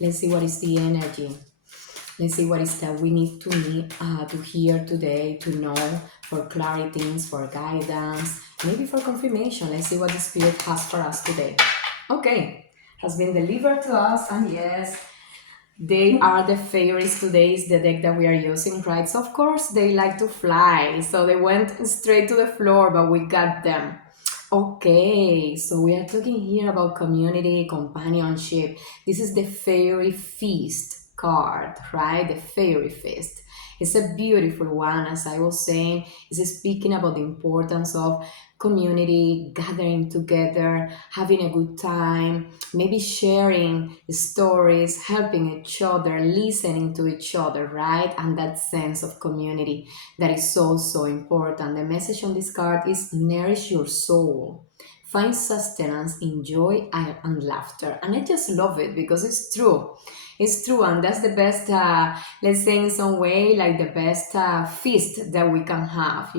Let's see what is the energy. Let's see what is that we to hear today, to know, for clarity, for guidance, maybe for confirmation. Let's see what the Spirit has for us today. Okay, has been delivered to us, and yes, they are the fairies today, is the deck that we are using, right? So, of course, they like to fly, so they went straight to the floor, but we got them. Okay, so we are talking here about community, companionship. This is the Fairy Feast card, right? The Fairy Feast. It's a beautiful one, as I was saying. It's speaking about the importance of community, gathering together, having a good time, maybe sharing stories, helping each other, listening to each other, right? And that sense of community that is so, so important. The message on this card is nourish your soul. Find sustenance in joy and laughter. And I just love it because it's true. It's true, and that's the best, let's say in some way, like the best feast that we can have,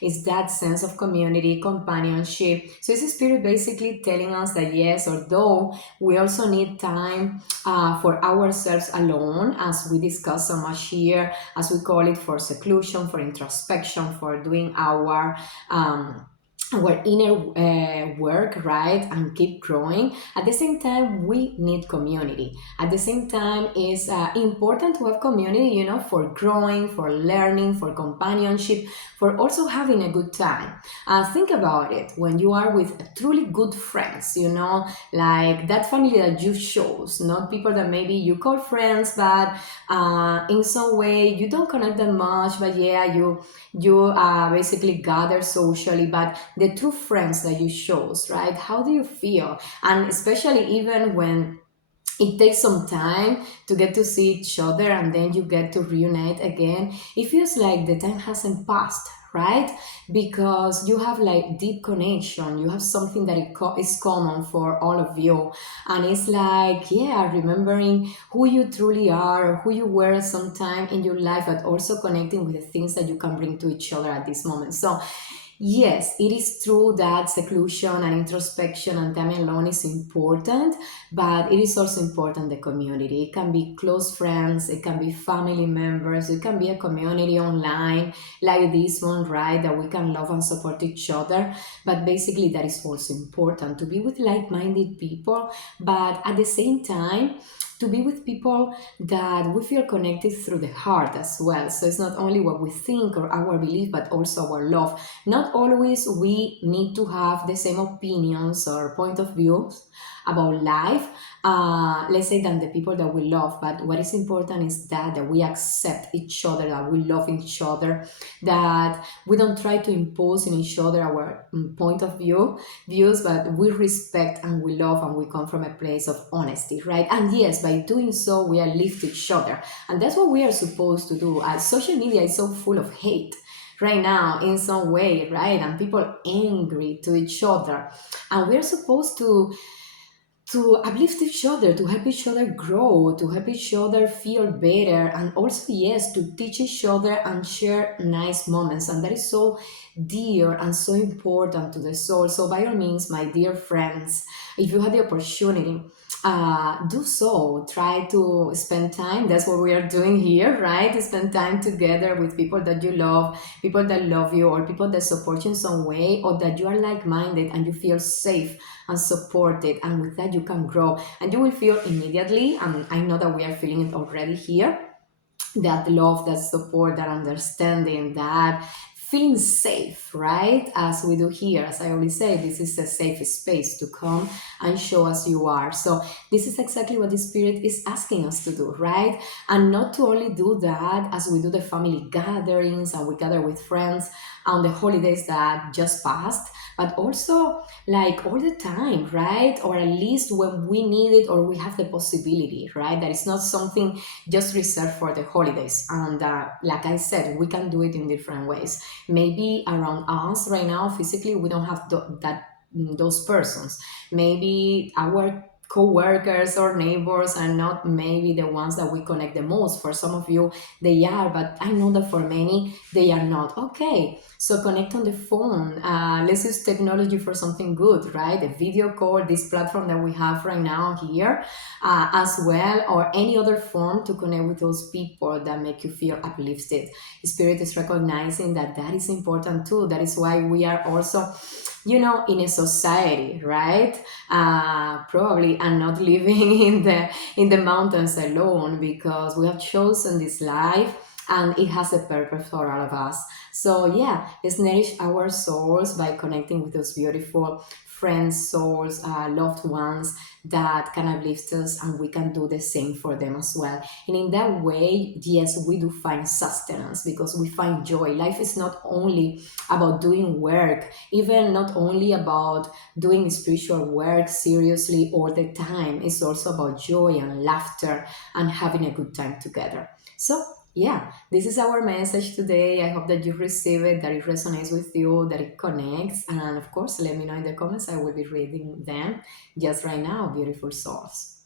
is that sense of community, companionship. So it's a spirit basically telling us that yes, although we also need time for ourselves alone, as we discuss so much here, as we call it, for seclusion, for introspection, for doing our inner work, right, and keep growing. At the same time, we need community. At the same time, it's important to have community, for growing, for learning, for companionship, for also having a good time. Think about it when you are with truly good friends, like that family that you chose, not people that maybe you call friends, but in some way you don't connect that much, but yeah, you basically gather socially, but the true friends that you chose, right? How do you feel? And especially even when it takes some time to get to see each other and then you get to reunite again, it feels like the time hasn't passed, right? Because you have like deep connection, you have something that is common for all of you, and it's like, yeah, remembering who you truly are, who you were sometime in your life, but also connecting with the things that you can bring to each other at this moment. So yes, it is true that seclusion and introspection and time alone is important, but it is also important the community. It can be close friends, it can be family members, it can be a community online like this one, right? That we can love and support each other. But basically, that is also important to be with like minded people, but at the same time, to be with people that we feel connected through the heart as well. So it's not only what we think or our belief, but also our love. Not always we need to have the same opinions or point of views about life, let's say, than the people that we love. But what is important is that we accept each other, that we love each other, that we don't try to impose in each other our point of views, but we respect and we love and we come from a place of honesty, right? And yes, by doing so, we uplift each other. And that's what we are supposed to do. Social media is so full of hate right now in some way, right? And people angry to each other. And we're supposed to uplift each other, to help each other grow, to help each other feel better, and also, yes, to teach each other and share nice moments. And that is so dear and so important to the soul. So, by all means, my dear friends, if you have the opportunity, do so. Try to spend time. That's what we are doing here, right? Spend time together with people that you love, people that love you, or people that support you in some way, or that you are like minded and you feel safe and supported, and with that you can grow, and you will feel immediately, and I know that we are feeling it already here, that love, that support, that understanding, that feeling safe, right? As we do here, as I always say, this is a safe space to come and show us you are. So this is exactly what the spirit is asking us to do, right? And not to only do that as we do the family gatherings and we gather with friends on the holidays that just passed, but also like all the time, right? Or at least when we need it or we have the possibility, right? That is not something just reserved for the holidays. And like I said, we can do it in different ways. Maybe around us right now, physically, we don't have that those persons. Maybe our co-workers or neighbors are not maybe the ones that we connect the most. For some of you they are, but I know that for many they are not. Okay, so connect on the phone. Let's use technology for something good, right? A video call, this platform that we have right now here, as well, or any other form to connect with those people that make you feel uplifted. Spirit is recognizing that that is important too. That is why we are also, in a society, right? Probably and not living in the mountains alone, because we have chosen this life and it has a purpose for all of us. So yeah, let's nourish our souls by connecting with those beautiful friends, souls, loved ones that can uplift us, and we can do the same for them as well. And in that way, yes, we do find sustenance because we find joy. Life is not only about doing work, even not only about doing spiritual work seriously all the time. It's also about joy and laughter and having a good time together. So, yeah, this is our message today. I hope that you receive it, that it resonates with you, that it connects. And of course, let me know in the comments. I will be reading them just right now, beautiful souls.